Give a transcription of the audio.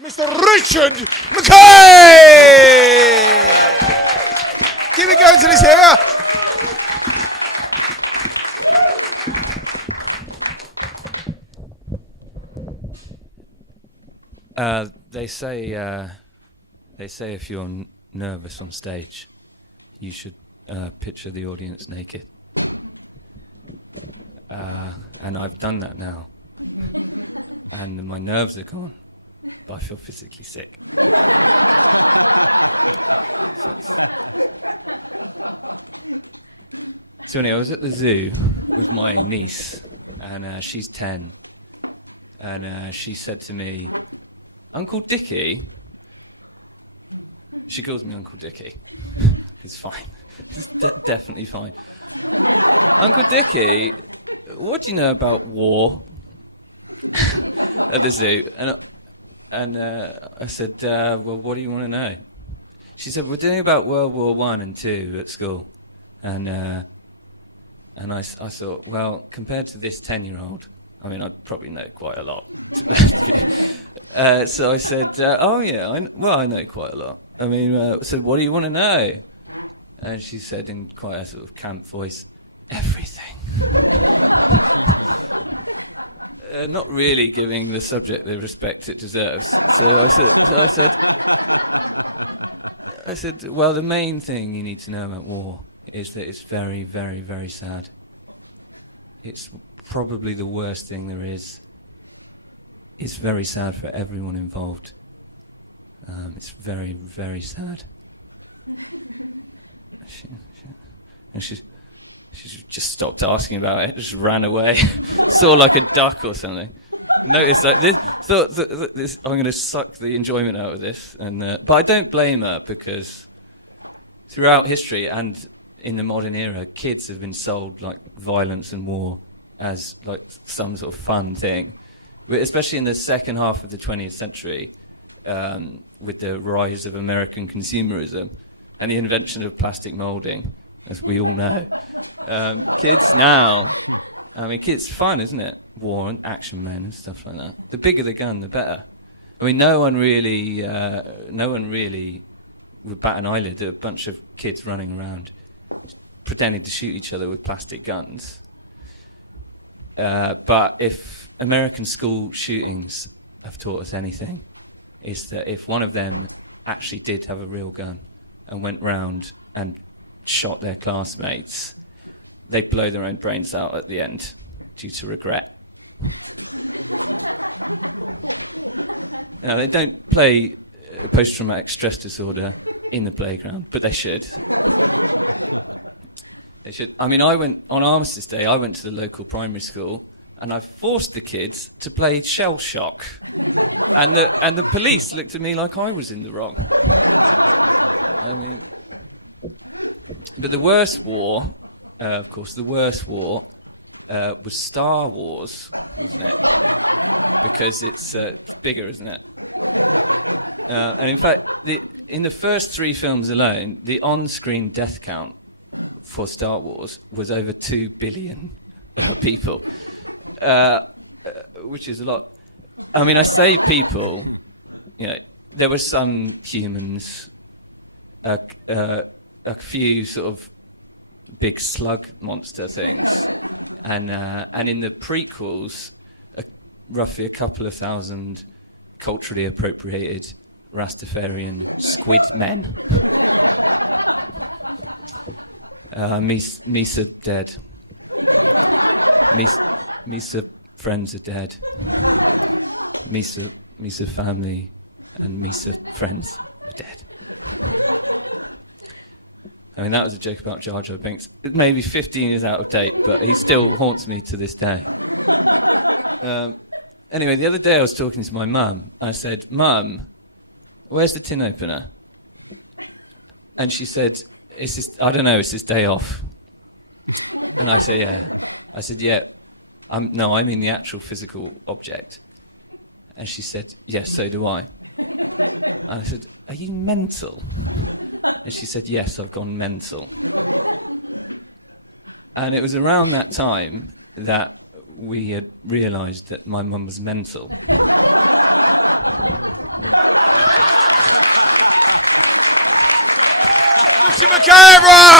Mr. Richard McKay! Keep it going till he's here. They say if you're nervous on stage, you should picture the audience naked. And I've done that now. And my nerves are gone, but I feel physically sick. So anyway, I was at the zoo with my niece, and she's 10. And she said to me, "Uncle Dickie." She calls me Uncle Dickie. It's fine. It's definitely fine. "Uncle Dickie, what do you know about war?" At the zoo. And I said, well, what do you want to know? She said, we're doing about World War I and II at school. And I thought, well, compared to this 10-year-old, I mean, I'd probably know quite a lot. So I said, oh, yeah, I know quite a lot. I mean, I said, what do you want to know? And she said in quite a sort of camp voice, everything. Not really giving the subject the respect it deserves. So I said, well, the main thing you need to know about war is that it's very, very, very sad. It's probably the worst thing there is. It's very sad for everyone involved. It's very, very sad. She just stopped asking about it, just ran away, saw like a duck or something. Noticed that thought this, I'm going to suck the enjoyment out of this, but I don't blame her, because throughout history and in the modern era, kids have been sold like violence and war as like some sort of fun thing, especially in the second half of the 20th century, with the rise of American consumerism and the invention of plastic moulding, as we all know. Kids now, I mean, kids fun, isn't it? War and action men and stuff like that. The bigger the gun, the better. I mean, no one really would bat an eyelid at a bunch of kids running around pretending to shoot each other with plastic guns. But if American school shootings have taught us anything, is that if one of them actually did have a real gun and went round and shot their classmates, they'd blow their own brains out at the end due to regret. Now, they don't play post-traumatic stress disorder in the playground, but they should. They should. I mean, I went on Armistice Day, I went to the local primary school, and I forced the kids to play Shell Shock. And the police looked at me like I was in the wrong. I mean, but the worst war, of course, was Star Wars, wasn't it? Because it's bigger, isn't it? And in fact, in the first 3 films alone, the on-screen death count for Star Wars was over 2 billion people, which is a lot. I mean, I say people, you know, there were some humans, a few sort of big slug monster things, and in the prequels, roughly a couple of thousand culturally appropriated Rastafarian squid men. Misa dead. Misa friends are dead. Misa family and Misa friends are dead. I mean, that was a joke about Jar Jar Binks. Maybe 15 years out of date, but he still haunts me to this day. Anyway, the other day I was talking to my mum. I said, "Mum, where's the tin opener?" And she said, "It's his day off." And I said, "Yeah." I said, "Yeah, I mean the actual physical object." And she said, "Yes, so do I." And I said, "Are you mental?" And she said, "Yes, I've gone mental." And it was around that time that we had realised that my mum was mental. Mr. McKay, everyone!